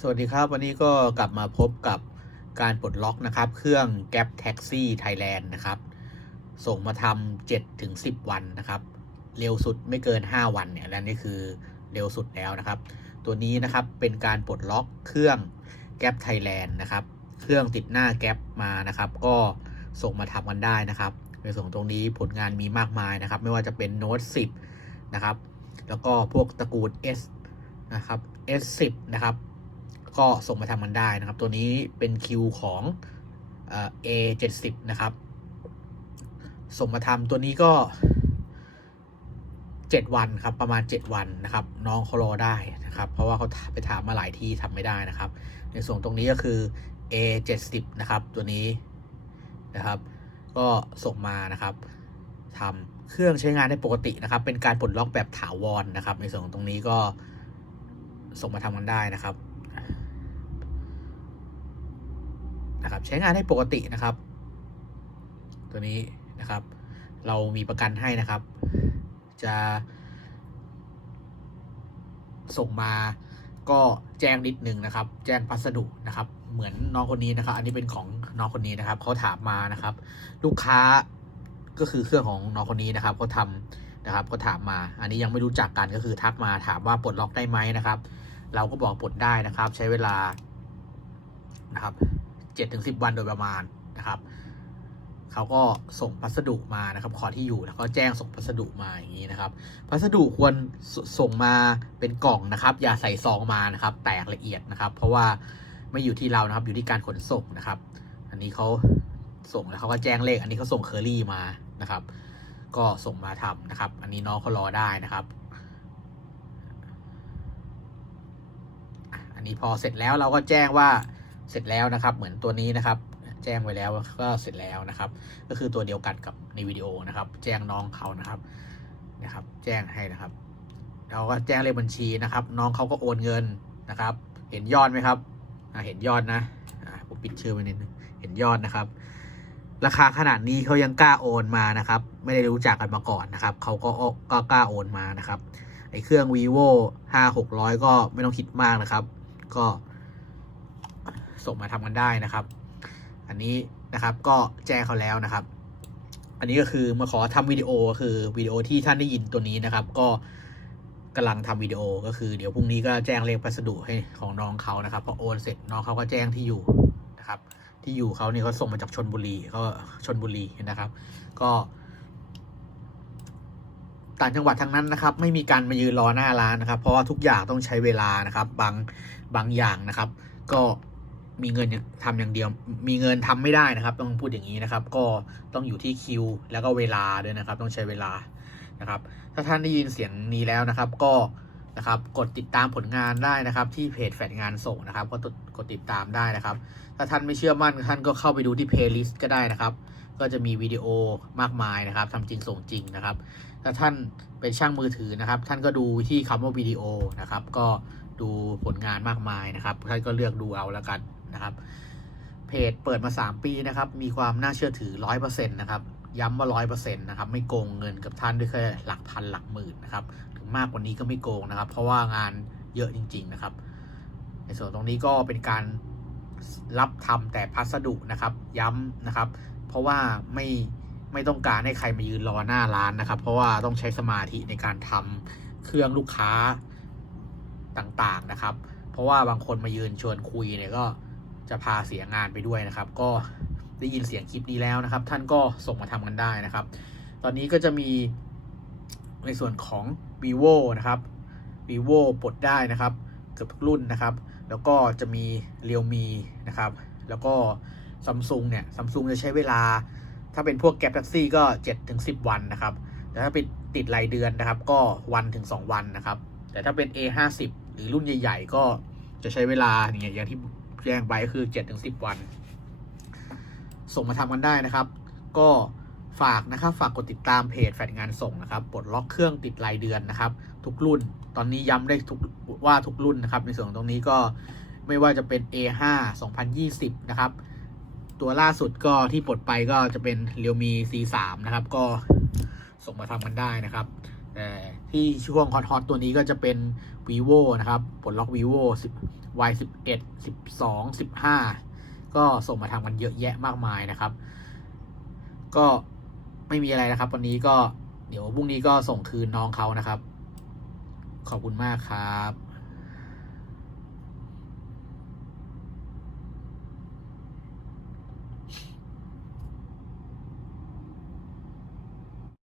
สวัสดีครับวันนี้ก็กลับมาพบกับการปลดล็อกนะครับ เครื่อง Gap Taxi Thailand นะครับ ส่งมาทำ7ถึง10วันนะครับ เร็วสุดไม่เกิน 5 วันเนี่ยและนี่คือเร็วสุดแล้วนะครับ ตัวนี้นะครับเป็นการปลดล็อกเครื่อง Gap Thailand นะครับ เครื่องติดหน้า Gap มานะครับ ก็ส่งมาทำกันได้นะครับในส่วนตรงนี้ผลงานมีมากมายนะครับ ไม่ว่าจะเป็น Note 10 นะครับ แล้วก็พวกตระกูล S นะครับ S10 นะครับ ก็ส่งมาทำมันได้นะครับ ตัวนี้เป็นคิวของเอ่อ A70 นะครับ ส่งมาทำตัวนี้ก็7วันครับประมาณ7วันนะครับ น้องเขารอได้นะครับ เพราะว่าเขาไปถามมาหลายที่ทำไม่ได้นะครับ ในส่วนตรงนี้ก็คือ A70 นะครับ ตัวนี้นะครับ ก็ส่งมานะครับทำเครื่องใช้งานได้ปกตินะครับ เป็นการปลดล็อกแบบถาวรนะครับ ในส่วนตรงนี้ก็ส่งมาทำกันได้นะครับ นะครับ ใช้งานได้ปกตินะครับ ตัวนี้นะครับ เรามีประกันให้นะครับ จะส่งมาก็แจ้งนิดนึงนะครับ แจ้งพัสดุนะครับ เหมือนน้องคนนี้นะครับ อันนี้เป็นของน้องคนนี้นะครับเขาถามมานะครับ ลูกค้าก็คือเครื่องของน้องคนนี้นะครับเขาทำนะครับเขาถามมา อันนี้ยังไม่รู้จักกันก็คือทักมาถามว่าปลดล็อกได้ไหมนะครับ เราก็บอกปลดได้นะครับ ใช้เวลานะครับ เจ็ดถึงสิบวันโดยประมาณนะครับเขาก็ส่งพัสดุมานะครับ ขอที่อยู่แล้วก็แจ้งส่งพัสดุมาอย่างนี้นะครับ พัสดุควรสส่งมาเป็นกล่องนะครับ อย่าใส่ซองมานะครับ แตกละเอียดนะครับ เพราะว่าไม่อยู่ที่เรานะครับ อยู่ที่การขนส่งนะครับ อันนี้เขาส่งแล้วเขาก็แจ้งเลข อันนี้เขาส่งเคอรี่มานะครับ ก็ส่งมาทำนะครับ อันนี้น้องเขารอได้นะครับ อันนี้พอเสร็จแล้วเราก็แจ้งว่า เสร็จแล้วนะครับ เหมือนตัวนี้นะครับแจ้งไว้แล้วก็เสร็จแล้วนะครับ ก็คือตัวเดียวกันกับในวิดีโอนะครับ แจ้งน้องเขานะครับนะครับ แจ้งให้นะครับ เราก็แจ้งเลขบัญชีนะครับ น้องเขาก็โอนเงินนะครับ เห็นยอดไหมครับเห็นยอดนะผมปิดชื่อไว้นิดนึงเห็นยอดนะครับ ราคาขนาดนี้เขายังกล้าโอนมานะครับ ไม่ได้รู้จักกันมาก่อนนะครับเขาก็ก็กล้าโอนมานะครับไอเครื่อง vivo ห้าหกร้อยก็ไม่ต้องคิดมากนะครับ ก็ ส่งมาทำกันได้นะครับ อันนี้นะครับก็แจ้งเขาแล้วนะครับ อันนี้ก็คือมาขอทำวิดีโอก็คือวิดีโอที่ท่านได้ยินตัวนี้นะครับ ก็กำลังทำวิดีโอก็คือเดี๋ยวพรุ่งนี้ก็แจ้งเลขพัสดุให้ของน้องเขานะครับพอโอนเสร็จน้องเขาก็แจ้งที่อยู่นะครับ ที่อยู่เขาเนี่ยเขาส่งมาจากชนบุรีเขาชนบุรีนะครับ ก็ต่างจังหวัดทั้งนั้นนะครับ ไม่มีการมายืนรอหน้าร้านนะครับ เพราะว่าทุกอย่างต้องใช้เวลานะครับ บางบางอย่างนะครับ ก็ มีเงินทำอย่างเดียว มีเงินทำไม่ได้นะครับ ต้องพูดอย่างนี้นะครับ ก็ต้องอยู่ที่คิว แล้วก็เวลาด้วยนะครับ ต้องใช้เวลานะครับ ถ้าท่านได้ยินเสียงนี้แล้วนะครับ ก็นะครับกดติดตามผลงานได้นะครับ ที่เพจแฟดงานส่งนะครับ ก็กดติดตามได้นะครับ ถ้าท่านไม่เชื่อมั่นท่านก็เข้าไปดูที่เพลย์ลิสต์ก็ได้นะครับ ก็จะมีวิดีโอมากมายนะครับทำจริงส่งจริงนะครับ ถ้าท่านเป็นช่างมือถือนะครับ ท่านก็ดูที่คำว่าวิดีโอนะครับ ก็ ดูผลงานมากมายนะครับท่านก็เลือกดูเอาแล้วกันนะครับ เพจเปิดมา 3 ปีนะครับ มีความน่าเชื่อถือ 100%นะครับ ย้ำว่า 100%นะครับ ไม่โกงเงินกับท่านด้วยแค่หลักพันหลักหมื่นนะครับ ถึงมากกว่านี้ก็ไม่โกงนะครับ เพราะว่างานเยอะจริง ๆ นะครับ ในส่วนตรงนี้ก็เป็นการรับทำแต่พัสดุนะครับ ย้ำนะครับ เพราะว่าไม่ไม่ต้องการให้ใครมายืนรอหน้าร้านนะครับ เพราะว่าต้องใช้สมาธิในการทำเครื่องลูกค้า ต่างๆนะครับ เพราะว่าบางคนมายืนชวนคุยเนี่ยก็จะพาเสียงานไปด้วยนะครับ ก็ได้ยินเสียงคลิปนี้แล้วนะครับ ท่านก็ส่งมาทำกันได้นะครับ ตอนนี้ก็จะมีในส่วนของ vivo นะครับ vivo ปลดได้นะครับ เกือบทุกรุ่นนะครับ แล้วก็จะมี realme นะครับ แล้วก็ซัมซุงเนี่ยซัมซุงจะใช้เวลา ถ้าเป็นพวกแกร็บแท็กซี่ก็7ถึง10 วันนะครับ แต่ถ้าเป็นติดรายเดือนนะครับ ก็วันถึง 2 วันนะครับ แต่ถ้าเป็น A50 หรือรุ่นใหญ่ ๆ ก็จะใช้เวลาอย่างอย่างที่แจ้งไปก็คือ7ถึง10วัน ส่งมาทำกันได้นะครับ ก็ฝากนะครับ ฝากกดติดตามเพจแฟดงานส่งนะครับปลดล็อกเครื่องติดรายเดือนนะครับ ทุกรุ่น ตอนนี้ย้ำได้ทุกว่าทุกรุ่นนะครับ ในส่วนตรงนี้ก็ไม่ว่าจะเป็น A5 2020 นะครับ ตัวล่าสุดก็ที่ปลดไปก็จะเป็น realme C3 นะครับ ก็ส่งมาทำกันได้นะครับ ที่ช่วงฮอตๆตัวนี้ก็จะเป็น vivo นะครับปลดล็อก vivo 10 y 11 12 15 ก็ส่งมาทำกันเยอะแยะมากมายนะครับ ก็ไม่มีอะไรนะครับ วันนี้ก็เดี๋ยวพรุ่งนี้ก็ส่งคืนน้องเขานะครับ ขอบคุณมากครับ